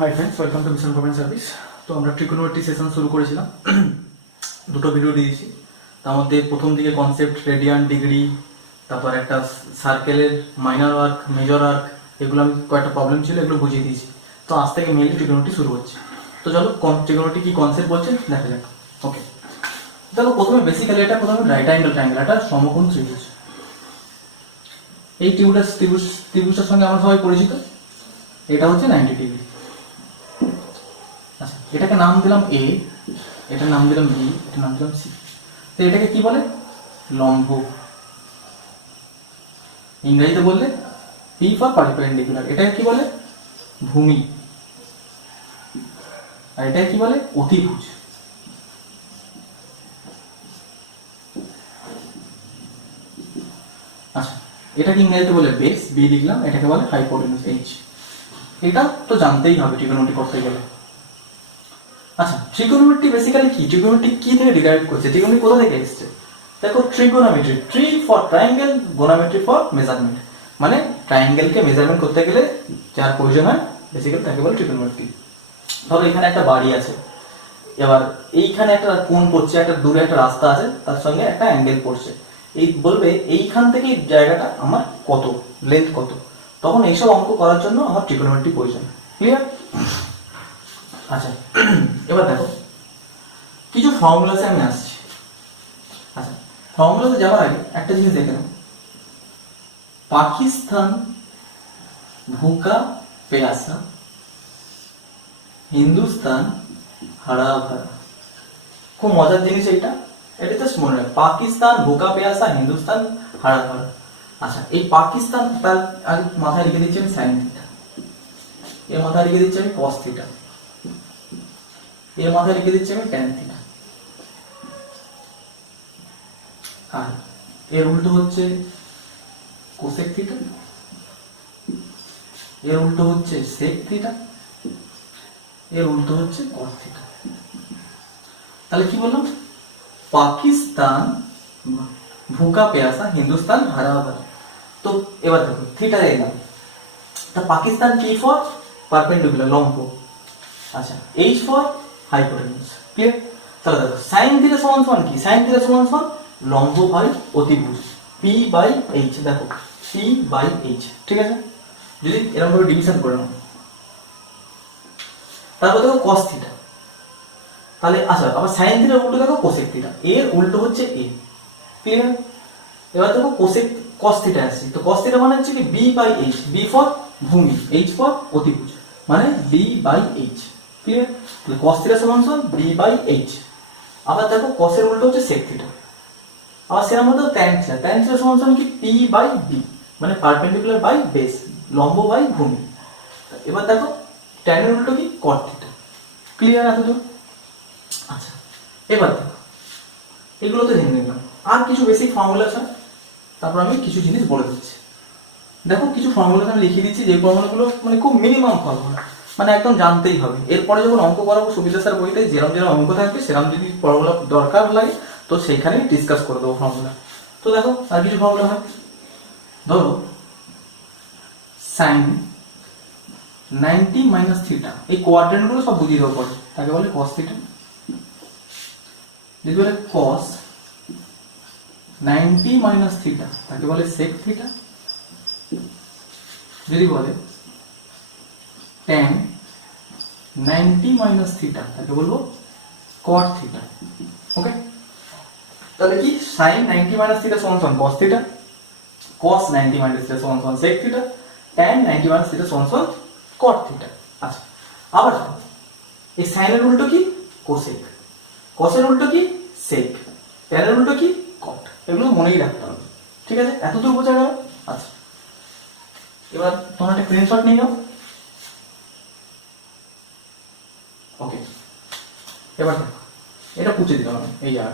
Hi friends, welcome to mission government service. তো আমরা ট্রিকোনোমেট্রি session শুরু করেছিলাম, দুটো ভিডিও দিয়েছি। তার মধ্যে প্রথম দিকে কনসেপ্ট, রেডিয়ান, ডিগ্রি, তারপর একটা সার্কেলের মাইনর আর্ক, মেজর আর্ক, এগুলো আমি কয়েকটা প্রবলেম ছিল, এগুলো বুঝিয়ে দিয়েছি। তো আজ থেকে মেনলি ট্রিকোনোমেট্রি শুরু হচ্ছে। তো চলো ট্রিকোনোমেট্রি কি কনসেপ্ট বলছে দেখা যাক। ওকে, দেখো প্রথমে বেসিক্যালি এটা প্রথমে রাইট অ্যাঙ্গেল ট্রায়াঙ্গেল, এটা সমকোণ ত্রিভুজ। এই ত্রিভুজটার সঙ্গে আমরা সবাই পরিচিত। এটা হচ্ছে 90 ডিগ্রি। আচ্ছা, এটাকে নাম দিলাম এ, এটার নাম দিলাম বি, এটার নাম দিলাম সি। তো এটাকে কি বলে? লম্ব। ইংরেজিতে বললে পি ফর পারপেন্ডিকুলার। এটাকে কি বলে? ভূমি। আর এটাকে কি বলে? অতিভুজ। আচ্ছা, এটাকে ইংরেজিতে বলে বেস, বি লিখলাম। এটাকে বলে হাইপোটেনিউজ, এইচ। এটা তো জানতেই হবে ট্রিগোনোমেট্রি করতে গেলে। আচ্ছা, ট্রিগোনোমেট্রি বেসিক্যালি কি? ট্রিগোনোমেট্রি কি থেকে ডিরাইভ করছে? ট্রিগোনোমেট্রি কোথা থেকে এসেছে? দেখো, trigonometry, tri for triangle, gonometry for measurement. মানে ট্রায়াঙ্গেলকে মেজারমেন্ট করতে গেলে যার প্রয়োজন হয় বেসিক্যালি তাকে বলে ট্রিগোনোমেট্রি। ধরো এখানে একটা বাড়ি আছে, এবার এইখানে একটা কোণ পড়ছে, একটা দূরে একটা রাস্তা আছে, তার সঙ্গে একটা অ্যাঙ্গেল পড়ছে। এই বলবে এইখান থেকে এই জায়গাটা আমার কত, লেন্থ কত। তখন এইসব অঙ্ক করার জন্য আমার ট্রিগোনোমেট্রি প্রয়োজন। ক্লিয়ার? আচ্ছা, এবার দেখো কিছু ফর্মুলাতে আমি আসছি। আচ্ছা, ফর্মুলাতে যাওয়ার আগে একটা জিনিস দেখে নাও। পাকিস্তান ভুকা পেয়াসা, হিন্দুস্তান হারা ভরা। খুব মজার জিনিস এইটা, এটা জাস্ট মনে রাখ। পাকিস্তান ভুকা পেয়াসা, হিন্দুস্তান হারা ভরা। আচ্ছা, এই পাকিস্তান তার আগে মাথায় লিখে দিচ্ছি আমি সাইন থিটা, এর মাথায় লিখে দিচ্ছি আমি কস থিটা, এর মাথায় লিখে দিচ্ছি আমি ট্যান থিটা। আর এর উল্টো হচ্ছে কোসেক থিটা, এর উল্টো হচ্ছে সেক থিটা, এর উল্টো হচ্ছে কট থিটা। তাহলে কি বললাম? পাকিস্তান ভুকা পেয়াসা, হিন্দুস্তান হারা ভরা। তো এবার দেখো থিটা এলাম, তা পাকিস্তান কি ফর পারপেন্ডিকুলার, লম্ব। আচ্ছা, এইচ ফর হাইপোটেনিউজ। ক্লিয়ার? তাহলে দেখো সাইন থিটা সমান সমান কি? সাইন থিটা সমান সমান লম্ব বাই অতিভুজ, পি বাই এইচ। দেখো পি বাই এইচ, ঠিক আছে? যদি এরকম ভাবে ডিভিশন করে নাও, তারপর দেখো কস থিটা। তাহলে আচ্ছা, আবার সাইন থিটার উল্টো দেখো কোসেক থিটা, এর উল্টো হচ্ছে এ। ক্লিয়ার? এবার দেখো কোসেক কস থিটা আসছে, তো কস থিটা মানে হচ্ছে কি B by H, B for ভূমি, এইচ ফর অতিভুজ, মানে বি বাই এইচ। ক্লিয়ার? তাহলে কস থিটা সমান সমান বি বাই এইচ। আবার দেখো কসের উল্টো হচ্ছে সেক থিটা। আবার সেরকম মধ্যে ট্যান থিটা, ট্যান থিটা সমান সমান কি পি বাই বি, মানে পারপেন্ডিকুলার বাই বেস, লম্ব বাই ভূমি। এবার দেখো ট্যানের উল্টো কি? কট থিটা। ক্লিয়ার এতদূর? আচ্ছা, এবার দেখো এগুলো তো জেনে নিলাম। আর কিছু বেসিক ফর্মুলা আছে, তারপর আমি কিছু জিনিস বলে দিচ্ছি। দেখো কিছু ফর্মুলা আমি লিখে দিচ্ছি, যে ফর্মুলাগুলো মানে খুব মিনিমাম ফর্মুলা, মানে একদম জানতেই হবে। এরপরে যখন অঙ্ক করাবো সুবিধা স্যার বইতে যেরকম যেরকম অঙ্ক থাকবে সেরকম যদি ফর্মুলা দরকার লাগে তো সেইখানেই ডিসকাস করে দেবো ফর্মুলা। তো দেখো আর কিছু ফর্মুলা হয়। ধরো সাইন 90 মাইনাস থিটা, এই কোয়াড্রেন্ট গুলো সব বুঝিয়ে দেবো পরে, তাকে বলে কস থিটা। যদি বলে কস 90 মাইনাস থিটা, তাকে বলে সেক থিটা। যদি বলে tan 90 মাইনাস থিটা, তাকে বলবো কট থিটা। ওকে, তাহলে কি sin 90 মাইনাস থিটা সমান সমান cos theta, cos 90 minus theta সমান সমান sec theta, tan 90 minus theta সমান সমান cot থিটা। আচ্ছা, আবার এই sin এর উল্টো কি? cosec, cos এর উল্টো কি? sec, tan এর উল্টো কি? cot। এগুলো মনেই রাখতে হবে, ঠিক আছে? এতদূর বোঝা গেল? আচ্ছা, এবার তোমরা একটা স্ক্রিনশট নিয়ে নাও। ওকে, এবার দেখো এটা পুছে দিলাম আমি, এই জায়গা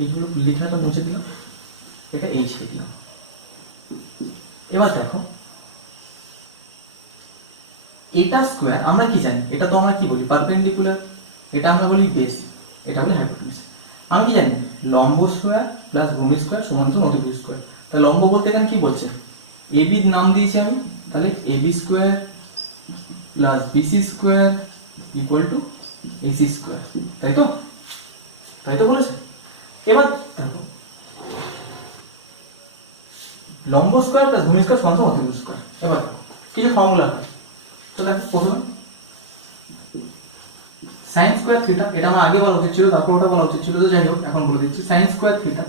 এইগুলো লেখাটা মুছে দিলাম, এটা এইচ লিখলাম। এবার দেখো এটা স্কোয়ার, আমরা কি জানি? এটা তো আমরা কি বলি? পারপেন্ডিকুলার। এটা আমরা বলি বেস, এটা বলি হাইপোটেনিউজ। আমি কি জানি? লম্ব স্কোয়ার প্লাস ভূমি স্কোয়ার সমান সমান অতিভুজ স্কোয়ার। তাহলে লম্ব বলতে এখানে কি বলছে, এবি নাম দিয়েছি আমি, তাহলে AB square plus BC square equal to AC square, তাই তো? তাই তো বলেছে। এবার দেখো লম্ব স্কোয়ার প্লাস ভূমি স্কোয়ার সমান অতিভুজ স্কোয়ার। এবার কিছু ফর্মুলা হয়, তো দেখো প্রথমে সাইন স্কোয়ার থিটা, এটা আমার আগে বলা উচিত ছিল, তারপর ওটা বলা উচিত ছিল, তো যাই হোক এখন বলে দিচ্ছি, sine square theta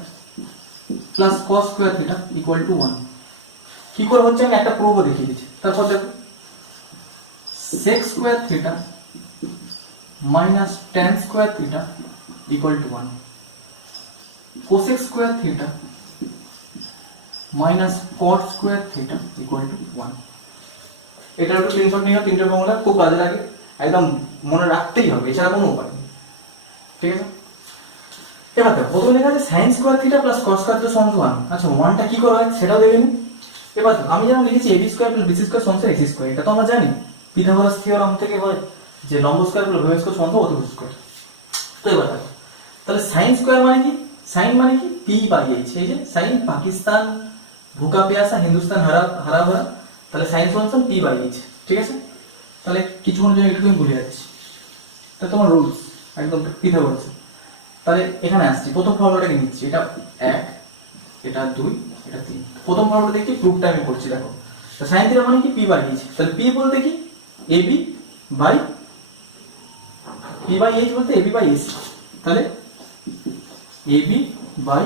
plus cos square theta equal to 1। কি করে হচ্ছে আমি একটা প্রুফও দেখিয়ে দিচ্ছি। তারপর দেখো sec square theta minus tan square theta equal to 1, cosec square theta minus cot square theta equal to 1। এটা একটু স্ক্রিনশট নিও, তিনটে ফর্মুলা খুব কাজে লাগে, একদম মনে রাখতেই হবে, এছাড়া কোনো উপায় নেই, ঠিক আছে? এবার দেখো প্রথমে লেখা আছে sine square theta plus cos square theta সমান 1। আচ্ছা 1টা কি করা হয় সেটাও দেখে নিই। এবার দেখো আমি যেমন লিখেছি AB square plus BC square সমান এসি স্কোয়ার, এটা তো আমরা জানি পিথাগোরাস থিওরাম থেকে হয় যে লম্ব স্কোয়ার প্লাস ভূমি স্কোয়ার সমান অতিভুজ স্কোয়ার। তো এবার দেখো তাহলে সাইন স্কোয়ার মানে কি, সাইন মানে কি পি বাই এইচ, এই যে সাইন পাকিস্তান ভুকা পেয়াসা হিন্দুস্তান হারা ভরা, তাহলে সাইন সমান পি বাই এইচ, ঠিক আছে? তাহলে কিছুক্ষণের জন্য একটু আমি ভুলে যাচ্ছি, এটা তোমার রুলস একদম পিথাগোরাস। তাহলে এখানে আসছি, প্রথম ফর্মুলাটাকে নিচ্ছি, এটা 1, এটা 2, এটা 3। প্রথম ফর্মুলা দেখি, প্রুফটা আমি করছি, দেখো সাইন থিটা মানে কি পি বাই এইচ, তাহলে পি বলতে কি AB by P by H বলতে এবি বাই এসি, তাহলে AB by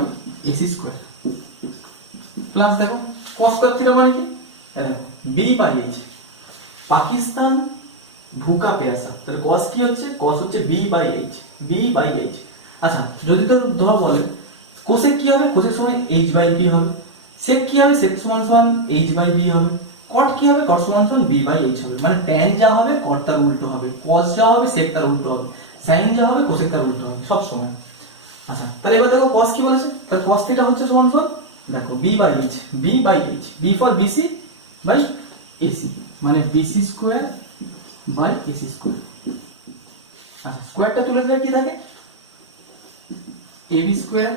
AC square plus দেখো কস স্কোয়ার থিটা মানে কি, দেখো বি বাই এইচ পাকিস্তান ভুকা পেয়াসা, তাহলে কস কি হচ্ছে, কস হচ্ছে B by H, B by H. আচ্ছা যদি তো ধর বলে কোসেক কি হবে, কোসেক সমান এইচ বাই বি হবে, সেক কি হবে, সেক সমান সমান এইচ বাই বি হবে, কট কি হবে, কট সমান সমান বি বাই এইচ হবে। মানে ট্যান যা হবে কট তার উল্টো হবে, কস যা হবে সেক তার উল্টো হবে, সাইন যা হবে কোসেক তার উল্টো হবে সব সময়। আচ্ছা তাহলে এবার দেখো কস কি বলেছে, তাহলে কস থিটা হচ্ছে সমান সমান দেখো B by H, B by H, B for BC by AC, মানে BC square by AC square. আচ্ছা স্কোয়ারটা তুলে দিলে কি থাকে, AB square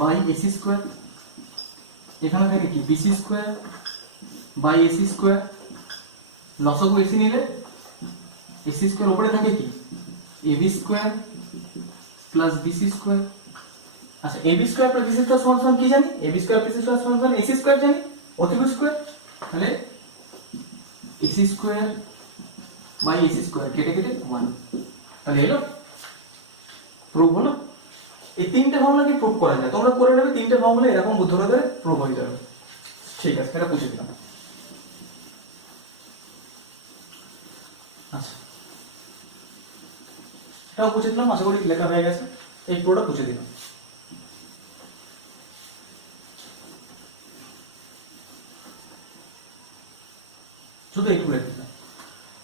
by AC square, এখানে থাকে কি BC square by AC square, লসাগু এসি নিলে এসি স্কোয়ার উপরে থাকে কি AB square plus BC square. আচ্ছা AB square plus BC square সমান সমান কি জানি, AB square plus BC square সমান সমান এসি স্কোয়ার জানি, অতিভুজ স্কোয়ার, তাহলে AC square by AC square কেটে কেটে 1, তাহলে এলো প্রুফ হলো। এই তিনটে ফর্মুলা কি প্রুফ করা যায়, তোমরা করে নেবে, তিনটে ফর্মুলা এরকম ধরে ধরে প্রুফ হয়ে যাবে, ঠিক আছে? এটা বুঝে দিলাম। আচ্ছা এটাও বুঝে দিলাম, আশা করি লেখা হয়ে গেছে, এই পুরোটা বুঝে দিলাম। শুধু এইটুকু রেখে দিলাম।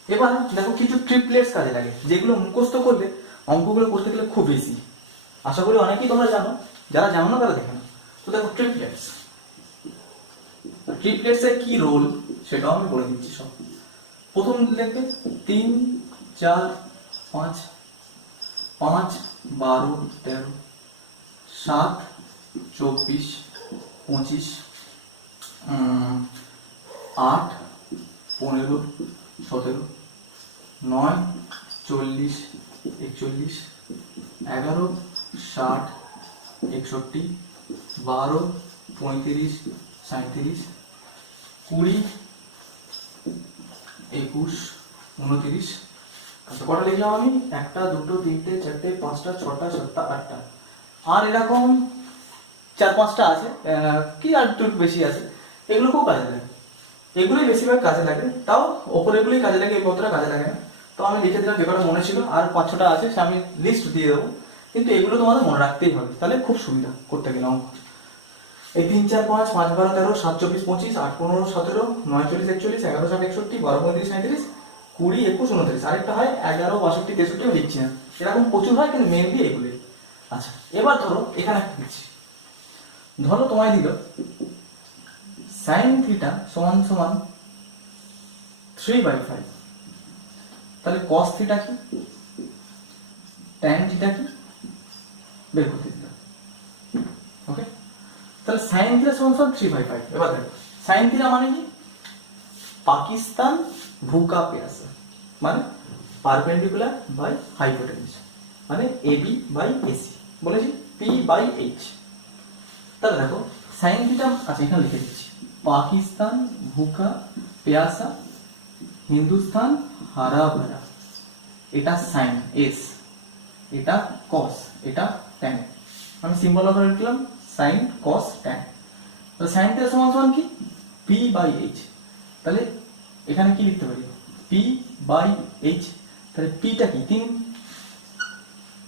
এবার দেখো কিছু ট্রিপলেটস কাজে লাগে, যেগুলো মুখস্থ করলে অঙ্কগুলো করতে গেলে খুব বেশি, আশা করি অনেকেই তোমরা জানো, যারা জানো না তারা দেখে না। তো দেখো ট্রিপলেটস, ট্রিপলেটস এর কি রোল সেটাও আমি বলে দিচ্ছি সব। প্রথম লিখবে 3, 4, 5, 5, 12, 13, 7, 24, 25, 8, 15, 17, 9, 40, 41, 11, 60, 61, 12, 35, 37, 20, 21, 29। আচ্ছা কটা লিখলাম আমি, 1, 2, 3, 4, 5, 6, 7, 8টা, আর এরকম 4-5টা আছে কি, আর একটু বেশি আছে, এগুলো খুব কাজে লাগে, এগুলোই বেশিরভাগ কাজে লাগে, তাও ওপরে এগুলোই কাজে লাগে, এই কতটা কাজে লাগে না। তো আমি লিখে দিলাম, যে কটা মনে ছিল, আর 5-6টা আছে সে আমি লিস্ট দিয়ে দেবো, কিন্তু এগুলো তোমাদের মনে রাখতেই হবে, তাহলে খুব সুবিধা করতে গেলে অঙ্ক। এই 3, 4, 5, 5, 12, 13, 7, 24, 25, 8, 15, 17, 9, 40, 41, 11, 60, 61, 12, 35, 37, 20, 21, 29, আরেকটা হয় 11, 62, 63, আমি লিখছি না, এরকম প্রচুর হয়, কিন্তু মেনলি এগুলোই। আচ্ছা এবার ধরো এখানে একটা দিচ্ছি, ধরো তোমায় দিল সাইন থিটা সমান সমান 3/5, তাহলে কস থিটা কি, ট্যান থিটা কি বের করতে দিলাম, ওকে? তাহলে সাইন থিটা সমান 3/5। এবার দেখো সাইন থিটা মানে কি, পাকিস্তান ভুকা পেয়াসা, মানে পারপেন্ডিকুলার বাই হাইপোটেনিউজ, মানে এবি বাই এসি, বলেছি পি বাই এইচ। তাহলে দেখো সাইন থিটা, আচ্ছা এখানে লিখে দিচ্ছি, পাকিস্তান ভুকা পেয়াসা, হিন্দুস্তান হারা ভরা, এটা সাইন এস, এটা কস, এটা ট্যান। আমি সিম্বল আকারে লিখলাম সাইন কস ট্যান। তো সাইন থিটা সমান সমান কি, পি বাই এইচ। তাহলে এখানে কি লিখতে পারি, পি বাই এইচ। তাহলে পিটা কি 3,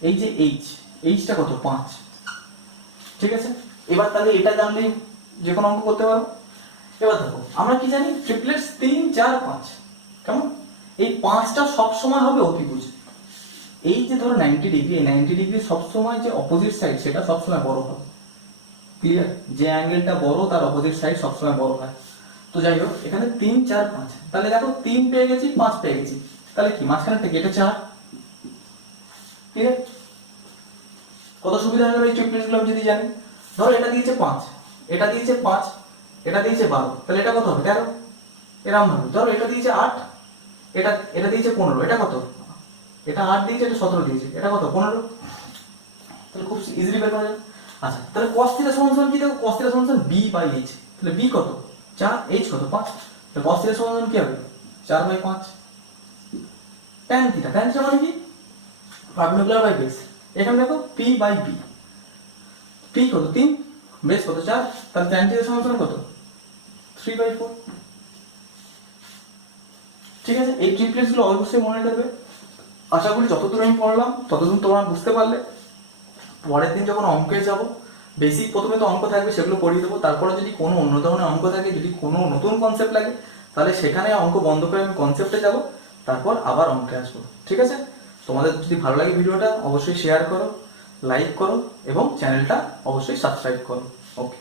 এই যে এইচটা কত 5, ঠিক আছে। এবার তাহলে এটা জানলে যে কোনো অঙ্ক করতে পারো। এবার দেখো আমরা কি জানি, ট্রিপলেটস 3, 4, 5, কেমন, এই 5টা সবসময় হবে অতিভুজ। এই যে ধরো 90 ডিগ্রি, এই 90 ডিগ্রি সবসময় যে অপোজিট সাইড সেটা সবসময় বড় হবে, ক্লিয়ার, যে অ্যাঙ্গেলটা বড় তার অপোজিট সাইড সবসময় বড় হয়। তো যাই হোক এখানে 3, 4, 5, তাহলে দেখো 3 পেয়ে গেছি, 5 পেয়ে গেছি, তাহলে কি মাঝখানে থেকে এটা 4, ক্লিয়ার। কত সুবিধা হয়ে গেল এই ট্রিপলেটস গুলো আমি যদি জানি। ধরো এটা দিয়েছে 5, এটা দিয়েছে 5, এটা দিয়েছে 12, তাহলে এটা কত হবে 13, এরকম ভাবে। ধরো এটা দিয়েছে 8, এটা দিয়েছে 15, এটা কত, এটা 8 দিয়েছে, এটা 17 দিয়েছে, এটা কত 15, তাহলে খুব ইজিলি বের করা যায়। আচ্ছা তাহলে cos থিটা সমান কি, দেখো cos থিটা সমান b বাই h, তাহলে b কত 4, h কত 5, তাহলে cos থিটা সমান কি হবে 4/5। tan থিটা মানে কি, পারপেন্ডিকুলার বাই বেস, এখানে দেখো p বাই b, p কত 3, বেস কত 4, তাহলে tan থিটা সমান কত 3/4। ঠিক আছে, এই ট্রিপলেটস গুলো অবশ্যই মনে রাখবে। আশা করি যতদূর আমি পড়লাম ততদূর তোমরা বুঝতে পারলে। পরের দিন যখন অঙ্কে যাব, বেসিক প্রথমে তো অঙ্ক থাকবে, সেগুলো করিয়ে দেবো। তারপরে যদি কোনো অন্য ধরনের অঙ্ক থাকে, যদি কোনো নতুন কনসেপ্ট লাগে, তাহলে সেখানে অঙ্ক বন্ধ করে আমি কনসেপ্টে যাব, তারপর আবার অঙ্কে আসবো। ঠিক আছে, তোমাদের যদি ভালো লাগে ভিডিওটা অবশ্যই শেয়ার করো, লাইক করো এবং চ্যানেলটা অবশ্যই সাবস্ক্রাইব করো। ওকে।